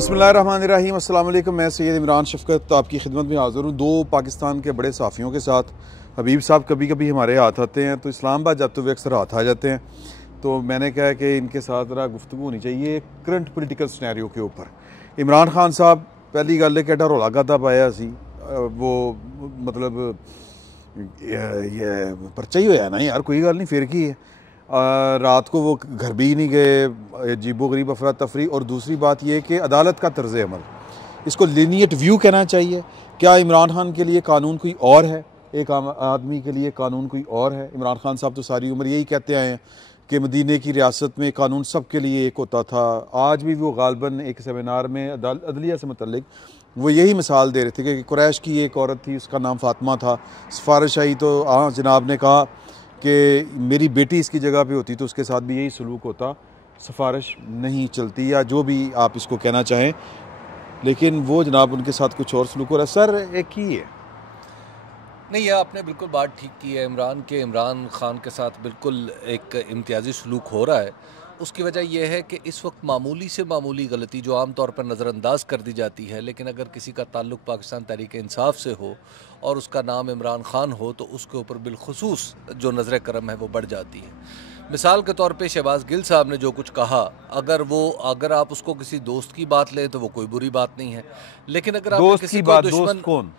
बिस्मिल्लाहिर्रहमानिर्रहीम, अस्सलाम वालेकुम। मैं सैयद इमरान शफकत आपकी खिदमत में हाज़िर हूँ। दो पाकिस्तान के बड़े साफ़ियों के साथ हबीब साहब कभी कभी हमारे हाथ आते हैं, तो इस्लामाबाद जाते हुए अक्सर हाथ आ जाते हैं। तो मैंने कहा कि इनके साथ ज़रा गुफ्तगू होनी चाहिए करंट पोलिटिकल सिनेरियो के ऊपर। इमरान खान साहब पहली गल है कि एडा रौला कादा पाया सी, वो मतलब ये परचा ही होया ना यार, कोई गल नहीं, फिर की है। रात को वो घर भी नहीं गए, अजीबो गरीब अफरा तफरी। और दूसरी बात यह कि अदालत का तर्ज अमल, इसको लीनियट व्यू कहना चाहिए। क्या इमरान खान के लिए कानून कोई और है, एक आम आदमी के लिए कानून कोई और है? इमरान खान साहब तो सारी उम्र यही कहते आए हैं कि मदीने की रियासत में कानून सब के लिए एक होता था। आज भी वो गालबन एक सेमिनार में अदलिया से मुतल्लिक वो यही मिसाल दे रहे थे कि कुरैश की एक औरत थी, उसका नाम फातिमा था, सिफारिश आई तो जनाब ने कहा कि मेरी बेटी इसकी जगह पे होती तो उसके साथ भी यही सलूक होता, सिफारिश नहीं चलती, या जो भी आप इसको कहना चाहें। लेकिन वो जनाब उनके साथ कुछ और सलूक हो रहा है। सर एक ही है नहीं, यह आपने बिल्कुल बात ठीक की है। इमरान खान के साथ बिल्कुल एक इम्तियाजी सलूक हो रहा है। उसकी वजह यह है कि इस वक्त मामूली से मामूली गलती जो आम तौर पर नज़रअंदाज कर दी जाती है, लेकिन अगर किसी का ताल्लुक़ पाकिस्तान तहरीक इंसाफ से हो और उसका नाम इमरान खान हो तो उसके ऊपर बिलखुसूस जो नज़र करम है वो बढ़ जाती है। मिसाल के तौर पे शहबाज गिल साहब ने जो कुछ कहा, अगर आप उसको किसी दोस्त की बात लें तो वो कोई बुरी बात नहीं है, लेकिन अगर आपने किसी को दुश्मन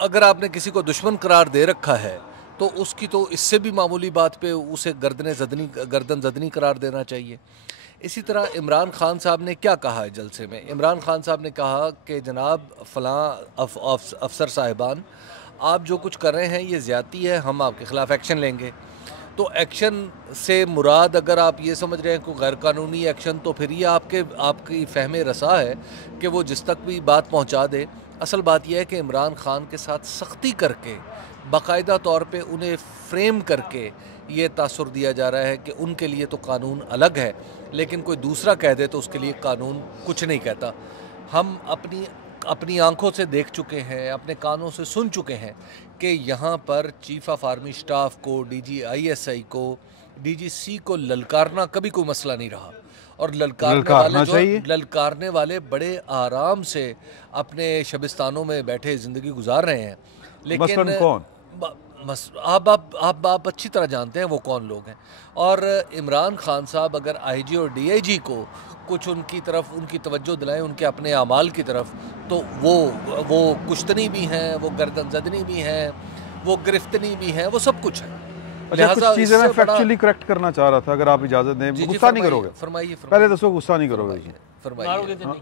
अगर आपने किसी को दुश्मन करार दे रखा है तो उसकी तो इससे भी मामूली बात पे उसे गर्दन जदनी करार देना चाहिए। इसी तरह इमरान खान साहब ने क्या कहा है जलसे में? इमरान खान साहब ने कहा कि जनाब फ़लाँ अफसर साहिबान, आप जो कुछ कर रहे हैं ये ज़्यादती है, हम आपके ख़िलाफ़ एक्शन लेंगे। तो एक्शन से मुराद अगर आप ये समझ रहे हैं कि गैर कानूनी एक्शन, तो फिर ये आपकी फहमे रसा है कि वो जिस तक भी बात पहुंचा दे। असल बात यह है कि इमरान खान के साथ सख्ती करके, बाकायदा तौर पे उन्हें फ्रेम करके ये तासुर दिया जा रहा है कि उनके लिए तो कानून अलग है, लेकिन कोई दूसरा कह दे तो उसके लिए कानून कुछ नहीं कहता। हम अपनी आंखों से देख चुके हैं, अपने कानों से सुन चुके हैं कि यहाँ पर चीफ ऑफ आर्मी स्टाफ को, DGISI को, DGC को ललकारना कभी कोई मसला नहीं रहा। और ललकारने वाले बड़े आराम से अपने शबिस्तानों में बैठे ज़िंदगी गुजार रहे हैं। लेकिन कौन? आप अच्छी तरह जानते हैं वो कौन लोग हैं। और इमरान खान साहब अगर IG और DIG को कुछ उनकी तवज्जो दिलाएं उनके अपने अमाल की तरफ, तो वो कुश्तनी भी हैं, वो गर्दन जदनी भी हैं, वो गिरफ्तनी भी हैं, वो सब कुछ है। अच्छा, कुछ चीज़ें मैं फैक्चुअली करेक्ट करना चाह रहा था, अगर आप इजाज़त दें। गुस्सा नहीं करोगे? फरमाइए। पहले दसो गुस्सा नहीं करोगे?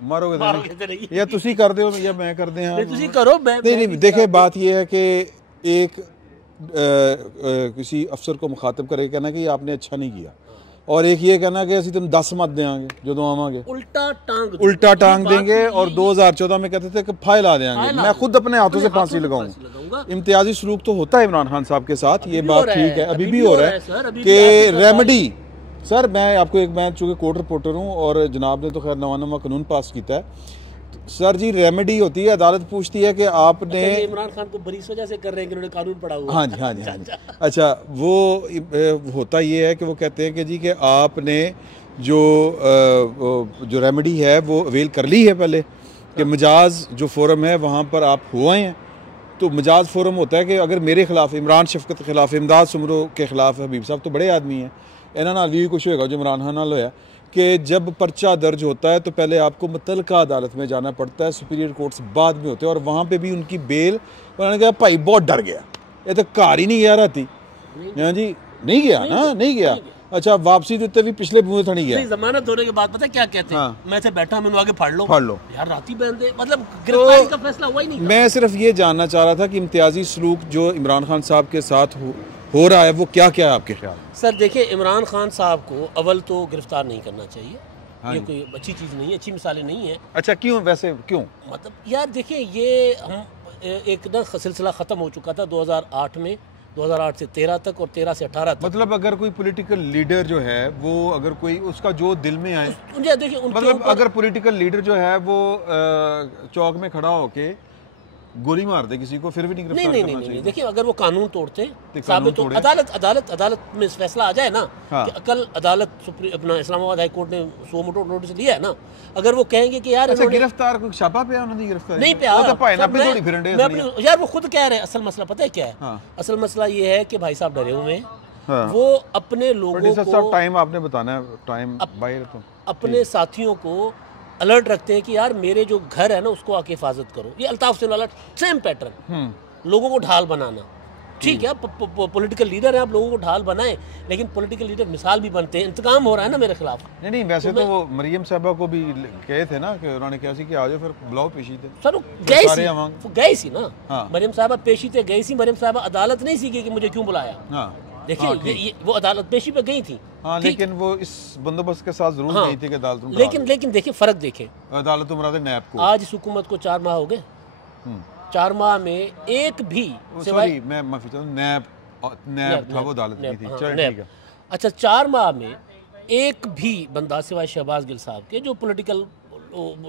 मारोगे तो नहीं, या तुसी कर दो या मैं कर दें? नहीं, देखे बात यह है कि एक किसी अफसर को मुखातब करके कहना कि आपने अच्छा नहीं किया, और एक ये कहना कि असं तुम 10 मत देंगे जो आवांगे, उल्टा टांग देंगे। और 2014 में कहते थे कि फाइल आ देंगे, मैं खुद अपने हाथों से फांसी लगाऊंगा। इम्तियाजी सलूक तो होता है इमरान खान साहब के साथ, ये बात ठीक है, अभी भी हो रहा है कि रेमेडी। सर मैं चूँकि कोर्ट रिपोर्टर हूँ और जनाब ने तो खैर नवा कानून पास किया है। सर जी, रेमेडी होती है, अदालत पूछती है कि आपने इमरान खान को बड़ी वजह से कर रहे हैं कि उन्होंने कानून पढ़ा हुआ। हाँ जी। अच्छा, वो होता ये है कि वो कहते हैं कि जी कि आपने जो रेमेडी है वो अवेल कर ली है पहले, कि मजाज जो फोरम है वहाँ पर आप हुए हैं। तो मजाज फोरम होता है कि अगर मेरे खिलाफ, इमरान शफकत के खिलाफ, इमदाद सुमरो के खिलाफ, हबीब साहब तो बड़े आदमी हैं, इन्होंने भी कुछ होगा जो इमरान खान नाल होया, कि जब पर्चा दर्ज होता है तो पहले आपको मुतलका अदालत में जाना पड़ता है, सुपीरियर कोर्ट्स बाद में होते हैं, और वहाँ पे भी उनकी बेल, उन्होंने कहा भाई बहुत डर गया, ये तो कार ही नहीं गया राती। हाँ जी, नहीं गया ना, नहीं गया। अच्छा, वापसी देते भी पिछले बूंदे नहीं गया। जमानत होने के बाद पता क्या कहते हैं? हाँ। मैं से बैठा, मैंने आगे फाड़ लो यार, राती बहन दे, मतलब गिरफ्तारी का फैसला हुआ ही नहीं। मैं सिर्फ ये जानना चाह रहा था कि इम्तियाजी सलूक जो इमरान खान साहब के साथ हो रहा है वो क्या क्या है आपके ख्याल? सर देखिए, इमरान खान साहब को अव्वल तो गिरफ्तार नहीं करना चाहिए। हाँ, ये कोई अच्छी चीज़ नहीं है, अच्छी मिसालें नहीं है। अच्छा, क्यों? वैसे क्यों? मतलब यार देखिए, ये हम एक ना सिलसिला ख़त्म हो चुका था 2008 में, 2008 से 13 तक और 13 से 18 तक। मतलब अगर कोई पॉलिटिकल लीडर जो है वो, अगर कोई उसका जो दिल में आए, देखिए मतलब अगर पॉलिटिकल लीडर जो है वो चौक में खड़ा होके गोली मार दे किसी को फिर भी नहीं गिरफ्तार नहीं करना नहीं नहीं चाहिए? देखिए, अगर वो कानून तोड़ते कानून साबित हो, तोड़े। अदालत में इस फैसला आ जाए ना हाँ। कि कल अदालत अपना इस्लामाबाद हाई कोर्ट ने सो मोटो नोटिस दिया है ना, अगर वो कहेंगे कि यार अच्छा इन्होंने गिरफ्तार को छापा पे उन्होंने गिरफ्तार नहीं पे आ, वो तो भाई ना सर, पे मैं- थोड़ी फिरंडे मैं असली है। अपनी- यार वो खुद कह रहे हैं, असल मसला पता है क्या है? हाँ। असल मसला ये है कि भाई साहब डरे हुए हैं, हाँ। वो अपने लोगों प्रोड्यूसर को, साहब टाइम आपने बताना है, टाइम बाहर तो अपने साथियों को अलर्ट रखते हैं कि यार मेरे जो घर है ना उसको आके हिफाजत करो। ये अल्ताफ सिंह वाला सेम पैटर्न, लोगों को ढाल बनाना। ठीक है, पॉलिटिकल लीडर है, आप लोगों को ढाल बनाएं, लेकिन पॉलिटिकल लीडर मिसाल भी बनते हैं। इंतकाम हो रहा है ना मेरे खिलाफ। नहीं वैसे तो वो मरियम साहबा को भी कहे थे ना कि उन्होंने कहा कि आ जाओ फिर बुलाओ पेशी थे। सर वो गई सारे सी, अवाम। वो गई सी ना। हाँ। मरियम साहबा पेशी पे गई सी, मरियम साहबा अदालत नहीं सीखी कि मुझे क्यों बुलाया। हाँ देखिए हाँ, ठीक। ये वो अदालत पेशी पे गई थी। हाँ ठीक। लेकिन वो इस बंदोबस्त के साथ जरूर हाँ। गई थी कि अदालत में लेकिन देखिए फर्क देखें, अदालत मुराद नैब को। आज इस हुकूमत को 4 माह हो गए, 4 माह में एक भी सॉरी मैं माफी चाहता हूँ, नैब था वो अदालत नहीं थी। चल ठीक है। अच्छा 4 माह में एक भी बंदा सिवाय शहबाज गिल साहब के जो पॉलिटिकल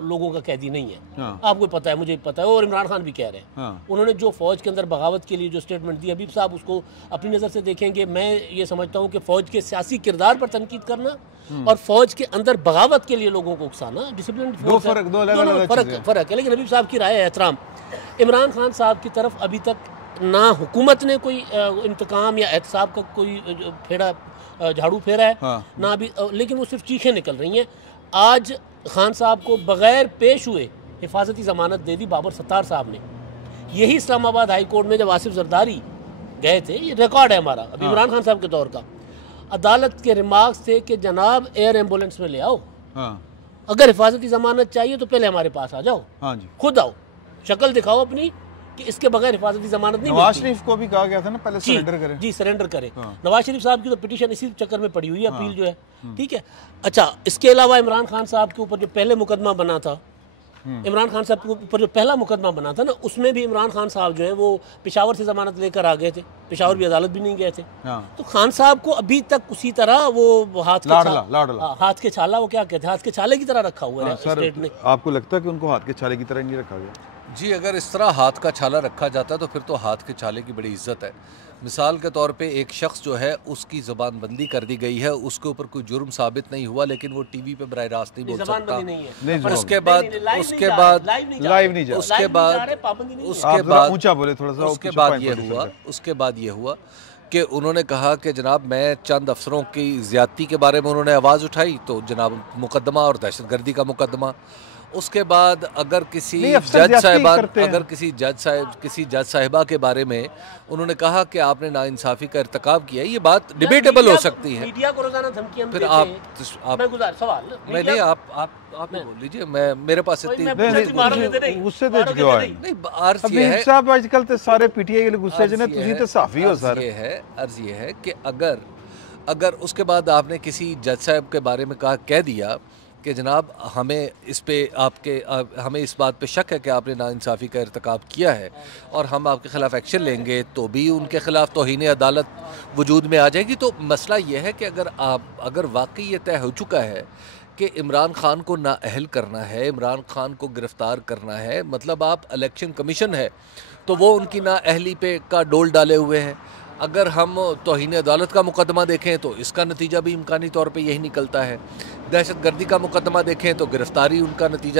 लोगों का कैदी नहीं है। हाँ। आपको पता है, मुझे भी पता है, और इमरान खान भी कह रहे हैं। हाँ। उन्होंने जो फौज के अंदर बगावत के लिए जो स्टेटमेंट दी, हबीब साहब उसको अपनी नज़र से देखेंगे। मैं ये समझता हूँ कि फौज के सियासी किरदार पर तनकीद करना और फौज के अंदर बगावत के लिए लोगों को उकसाना डिसिप्लिन दो फर्क है। लेकिन हबीब साहब की राय है एहतराम। इमरान खान साहब की तरफ अभी तक ना हुकूमत ने कोई इंतकाम या एहतसाब का कोई फेरा झाड़ू फेरा है। हाँ। ना अभी, लेकिन वो सिर्फ चीखें निकल रही हैं। आज खान साहब को बगैर पेश हुए हिफाजती ज़मानत दे दी बाबर सत्तार साहब ने। यही इस्लामाबाद हाई कोर्ट में जब आसिफ जरदारी गए थे, ये रिकॉर्ड है हमारा अभी इमरान खान साहब के दौर का, अदालत के रिमार्क्स थे कि जनाब एयर एम्बुलेंस में ले आओ, हाँ अगर हिफाजती ज़मानत चाहिए तो पहले हमारे पास आ जाओ, हाँ जी। खुद आओ, शक्ल दिखाओ अपनी कि इसके बगैर हिफाजती ज़मानत नहीं नवाज मिलती। शरीफ को भी कहा गया था ना पहले सरेंडर करें। जी सरेंडर करें। हाँ। नवाज शरीफ साहब की तो पिटीशन इसी चक्कर में पड़ी हुई है, अपील जो है। ठीक है। अच्छा इसके अलावा इमरान खान साहब के ऊपर जो पहले मुकदमा बना था, इमरान खान साहब के ऊपर जो पहला मुकदमा बना था ना, उसमें भी इमरान खान साहब जो है वो पेशावर से जमानत लेकर आ गए थे, पेशावर भी अदालत भी नहीं गए थे। हाँ। तो खान साहब को अभी तक उसी तरह वो हाथ के लाडला। हाथ के छाला, वो क्या कहते हैं, हाथ के छाले की तरह रखा हुआ है सर स्टेट ने। आपको लगता है कि उनको हाथ के छाले की तरह नहीं रखा गया? जी, अगर इस तरह हाथ का छाला रखा जाता है तो फिर तो हाथ के छाले की बड़ी इज्जत है। मिसाल के तौर पे एक शख्स जो है उसकी ज़बानबंदी कर दी गई है, उसके ऊपर कोई जुर्म साबित नहीं हुआ, लेकिन वो टीवी पे बराह रास्त नहीं बोल सकता। ज़बानबंदी नहीं है। नहीं, और उसके नहीं, नहीं, बाद लाइव उसके नहीं बाद जा रहे, लाइव नहीं जा लाइव रहे। नहीं जा रहे। उसके लाइव नहीं जा बाद रहे, पाबंदी नहीं है। उसके आप जरा बाद ऊंचा बोले थोड़ा सा। उसके पीछे बाद point ये पर हुआ दीजिए। उसके बाद ये हुआ कि उन्होंने कहा कि जनाब मैं चंद अफसरों की ज़्यादती के बारे में उन्होंने आवाज़ उठाई, तो जनाब मुकदमा और दहशतगर्दी का मुकदमा। उसके बाद अगर किसी नहीं, अफसर जज ज्यादती साहिबान करते हैं। अगर किसी जज साहिबा के बारे में उन्होंने कहा कि आपने नाइंसाफ़ी का इर्तिकाब किया है, ये बात डिबेटेबल हो सकती है। मीडिया को रोजाना धमकियां फिर देते आप हैं। मैं गुजार सवाल ना, मैं नहीं, आप ही बोल लीजिए, मैं मेरे पास इतनी गुस्से ते क्यों आए? नहीं, अर्ज ये हबीब है साहब आजकल तो सारे पीटीआई के गुस्से च ने, तुसी तो साफी हो सर। अर्ज ये है कि अगर उसके बाद आपने किसी जज साहब के बारे में कह दिया कि जनाब हमें हमें इस बात पे शक है कि आपने नाइंसाफ़ी का इर्तिकाब किया है और हम आपके ख़िलाफ़ एक्शन लेंगे, तो भी उनके ख़िलाफ़ तौहीन अदालत वजूद में आ जाएगी। तो मसला ये है कि अगर वाकई ये तय हो चुका है कि इमरान खान को नाअहल करना है, इमरान खान को गिरफ़्तार करना है, मतलब आप इलेक्शन कमीशन है तो वो उनकी नाअहली पे का डोल डाले हुए हैं। अगर हम तौहीन अदालत का मुकदमा देखें तो इसका नतीजा भी इम्कानी तौर पे यही निकलता है। दहशतगर्दी का मुकदमा देखें तो गिरफ़्तारी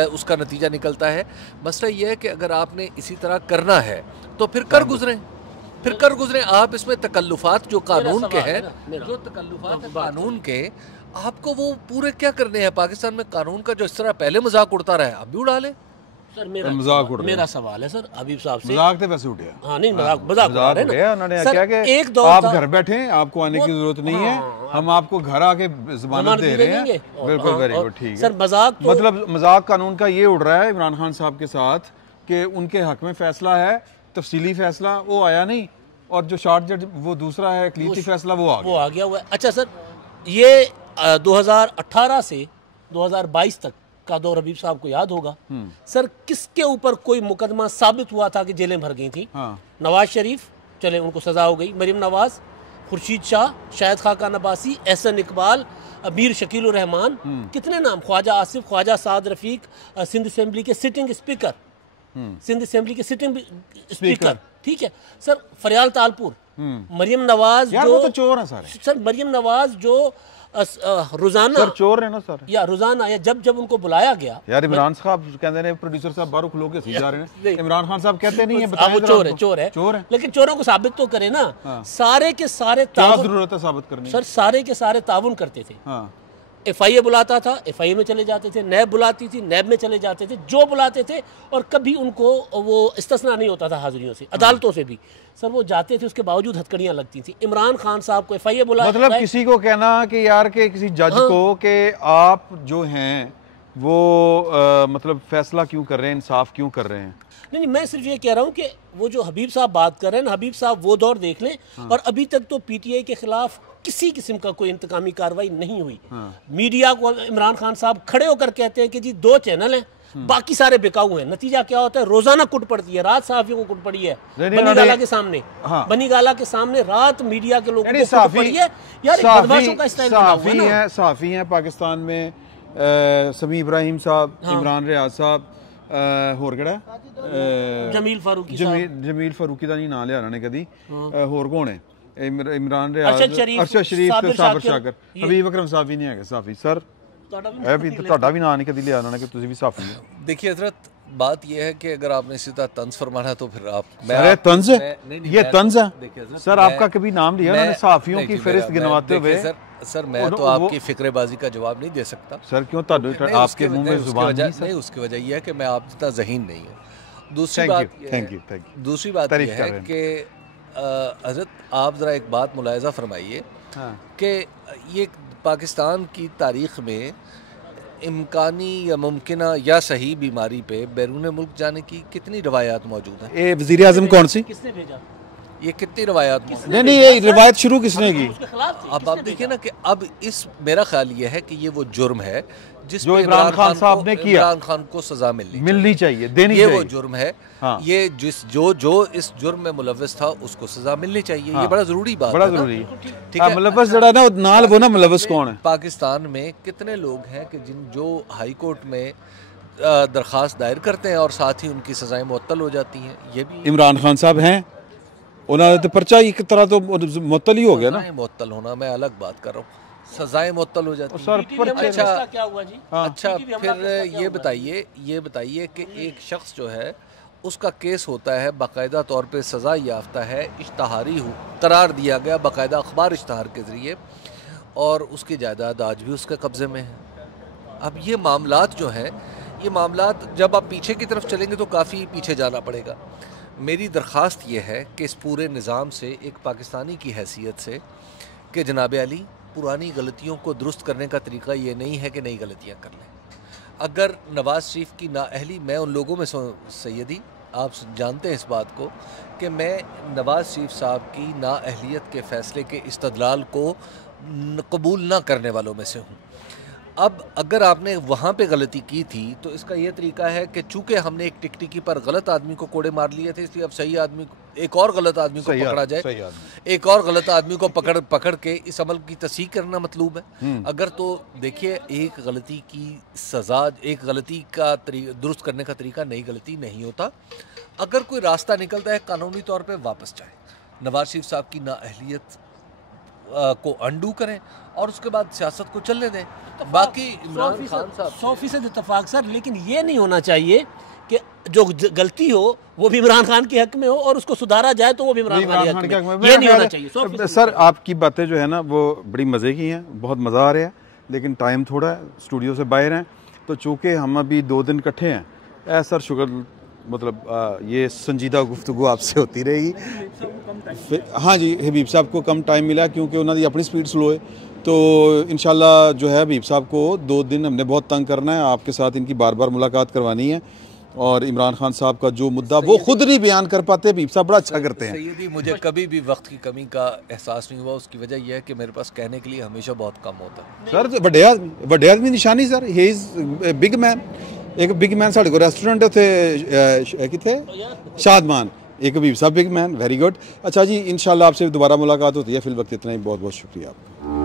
उसका नतीजा निकलता है। मसला ये है कि अगर आपने इसी तरह करना है तो फिर कर गुजरें। आप इसमें तकल्लुफ़ात जो कानून के हैं, कानून के, आपको वो पूरे क्या करने हैं? पाकिस्तान में कानून का जो इस तरह पहले मजाक उड़ता रहा है, अब भी उड़ा ले। सर मेरा सवाल है सर हबीब साहब से। मजाक तो वैसे उठे। हाँ नहीं, मजाक उड़ा रहे हैं ना। उन्होंने सर, क्या कि एक दौर आप था- घर बैठे, आपको आने की जरूरत नहीं है, हम आपको घर आके जमानत दे रहे हैं। बिल्कुल, वेरी गुड, ठीक है। सर मजाक मतलब मजाक कानून का ये उड़ रहा है इमरान खान साहब के साथ कि उनके हक में फैसला है, तफसीली फैसला वो आया नहीं, और जो शार्ट वो दूसरा है इकलीती फैसला वो आ गया हुआ है। अच्छा सर, ये 2018 से 2022 तक का दौर हबीब साहब को याद होगा। सर किसके ऊपर कोई मुकदमा साबित हुआ था कि जेलें भर गई थी? हाँ। नवाज शरीफ, चले उनको सजा हो गई, मरीम नवाज, खुर्शीद शाह, शाहिद खाका नबासी, एहसन इकबाल, मीर शकील रहमान, कितने नाम, ख्वाजा आसिफ, ख्वाजा साद रफीक, सिंध असेंबली के सिटिंग स्पीकर, सिंध असेंबली के सिटिंग स्पीकर, ठीक है सर। फरियाल तालपुर, मरियम नवाज जो तो चोर है सारे सर, मरियम नवाज जो रोजाना सर चोर है ना सर, या रोजाना या जब जब उनको बुलाया गया। यार इमरान साहब कहते हैं प्रोड्यूसर साहब बाहर खलो के जा रहे हैं, इमरान खान साहब कहते नहीं है बताएं वो चोर है, चोर है, लेकिन चोरों को साबित तो करे ना। सारे के सारे क्या जरूरत है साबित करने सर, सारे के सारे ताउन करते थे। FIA बुलाता था, FIA में चले जाते थे, नैब बुलाती थी, नैब में चले जाते थे, जो बुलाते थे, और कभी उनको वो इस्तिस्ना नहीं होता था हाजिरियों से, अदालतों से भी सर वो जाते थे, उसके बावजूद हथकड़ियाँ लगती थी। इमरान खान साहब को FIA बुला, मतलब किसी को कहना कि यार के किसी जज को कि आप जो हैं वो मतलब फैसला क्यों कर रहे हैं, इंसाफ क्यों कर रहे हैं। नहीं, मैं सिर्फ ये कह रहा हूँ कि वो जो हबीब साहब बात कर रहे हैं ना, हबीब साहब वो दौर देख लें। और अभी तक तो PTI के खिलाफ किसी किस्म का कोई इंतकामी कार्रवाई नहीं हुई। मीडिया को इमरान खान साहब खड़े होकर कहते हैं कि जी 2 चैनल हैं, बाकी सारे बिकाऊ हैं। नतीजा क्या होता है, रोजाना कुट पड़ती है, रात सहाफियों को कुट पड़ी है बनी गाला के सामने। बनी गाला के सामने रात मीडिया के लोगों को कुट पड़ी है। यार बदमाशों का स्टाइल बना हुआ है ना। सहाफी हैं पाकिस्तान में, समी इब्राहिम साहब, इमरान रियाज साहब, होर केड़ा जमील फारूकी जमील फारूकी दा नहीं नाम लिया ने कदी, होर कौन है, इमरान रियाज, अरशद शरीफ, साबिर शाकर, हबीब अकरम साहब भी नहीं है साफी सर, भी ਤੁਹਾਡਾ ਵੀ ਨਾਂ ਨਹੀਂ ਕਦੀ ਲਿਆ ਉਹਨਾਂ ਨੇ कि ਤੁਸੀਂ भी साफी हो। देखिए हजरत, बात यह है कि अगर आपने सीधा तंज फरमाना तो फिर आप तंज है, ये तंज है सर। आपका कभी नाम लिया उन्होंने साफियों की फहरिस्त गिनवाते हुए। सर मैं तो आपकी फिक्रेबाजी का जवाब नहीं दे सकता सर। क्यों आपके मुंह में जुबान नहीं? उसकी वजह यह है कि मैं आप जितना ज़हीन नहीं हूँ। दूसरी बात यह है कि हजरत आप ज़रा एक बात मुलाहिज़ा फरमाइए कि ये पाकिस्तान की तारीख़ में इम्कानी या मुमकिना या सही बीमारी पे बैरून मुल्क जाने की कितनी रवायात मौजूद हैं? ये वज़ीर आज़म कौन सी, किसने भेजा? ये कितनी रवायात? नहीं ये रिवायत शुरू किसने की? अब आप देखिए ना कि अब मेरा ख्याल ये है कि ये वो जुर्म है जो इमरान खान साहब ने किया, इमरान खान को सजा मिलनी चाहिए, देनी ये चाहिए। वो जुर्म है। ये जो इस जुर्म में मुलव्वस था उसको सजा मिलनी चाहिए। ये बड़ा जरूरी बात है, बड़ा जरूरी है। ठीक है, मुलव्वस जड़ा ना नाल वो ना मुलव्वस कौन है? पाकिस्तान में कितने लोग हैं कि जो हाई कोर्ट में दरख्वास्त दायर करते हैं और साथ ही उनकी सजाएं मुअत्तल हो जाती हैं। ये भी इमरान खान साहब हैं, उन्होंने तो पर्चा एक तरह तो मुअत्तल ही हो गया ना। मुअत्तल होना मैं अलग बात कर रहा हूँ, सजाएं मुअत्तल हो जाती सर। अच्छा क्या हुआ जी? अच्छा फिर ये बताइए कि एक शख्स जो है उसका केस होता है, बाकायदा तौर पे सज़ा याफ्ता है, इश्तहारी करार दिया गया बाकायदा अखबार इश्तहार के ज़रिए, और उसकी जायदाद आज भी उसके कब्ज़े में है। अब ये मामलात जो हैं, ये मामलात जब आप पीछे की तरफ चलेंगे तो काफ़ी पीछे जाना पड़ेगा। मेरी दरख्वास्त ये है कि इस पूरे निज़ाम से एक पाकिस्तानी की हैसियत से कि जनाब अली पुरानी गलतियों को दुरुस्त करने का तरीका ये नहीं है कि नई गलतियाँ कर लें। अगर नवाज़ शरीफ की नाअहली, मैं उन लोगों में सैयदी आप जानते हैं इस बात को कि मैं नवाज़ शरीफ साहब की नाअहलियत के फ़ैसले के इस्तदलाल को कबूल ना करने वालों में से हूँ। अब अगर आपने वहाँ पे गलती की थी तो इसका ये तरीका है कि चूँकि हमने एक टिकटिकी पर गलत आदमी को कोड़े मार लिए थे, इसलिए अब सही आदमी एक और गलत आदमी को पकड़ा जाए, एक और गलत आदमी को पकड़ के इस अमल की तस्दीक करना मतलूब है। अगर तो देखिए, एक गलती की सज़ा, एक गलती का दुरुस्त करने का तरीका नई गलती नहीं होता। अगर कोई रास्ता निकलता है कानूनी तौर पर वापस जाए, नवाज शरीफ साहब की नाअहलियत को अंडू करें और उसके बाद सियासत को चलने दें। तो बाकी इमरान खान साहब 100% इत्तेफाक सर, लेकिन ये नहीं होना चाहिए कि जो गलती हो वो भी इमरान खान के हक में हो और उसको सुधारा जाए तो वो भी इमरान खान के हक में। ये नहीं होना चाहिए सर। आपकी बातें जो है ना वो बड़ी मज़े की हैं, बहुत मज़ा आ रहा है, लेकिन टाइम थोड़ा है, स्टूडियो से बाहर हैं, तो चूँकि हम अभी 2 दिन इकट्ठे हैं, सर शुक्र मतलब ये संजीदा गुफ्तगू आपसे होती रहेगी। हाँ जी, हबीब साहब को कम टाइम मिला क्योंकि उन्होंने अपनी स्पीड स्लो है, तो इंशाल्लाह जो है हबीब साहब को 2 दिन हमने बहुत तंग करना है, आपके साथ इनकी बार बार मुलाकात करवानी है। और इमरान खान साहब का जो मुद्दा वो खुद नहीं बयान कर पाते, हबीब साहब बड़ा अच्छा करते हैं। सैयदी, मुझे कभी भी वक्त की कमी का एहसास नहीं हुआ। उसकी वजह यह है कि मेरे पास कहने के लिए हमेशा बहुत कम होता है। सर बड़े आदमी निशानी sir, he is big man. एक बिग मैन साढ़े को रेस्टोरेंट उत्थे कितने शादमान, एक हबीब साहब बिग मैन, वेरी गुड। अच्छा जी, इंशाल्लाह आपसे दोबारा मुलाकात होती है। फिल वक्त इतना ही, बहुत बहुत शुक्रिया आपका।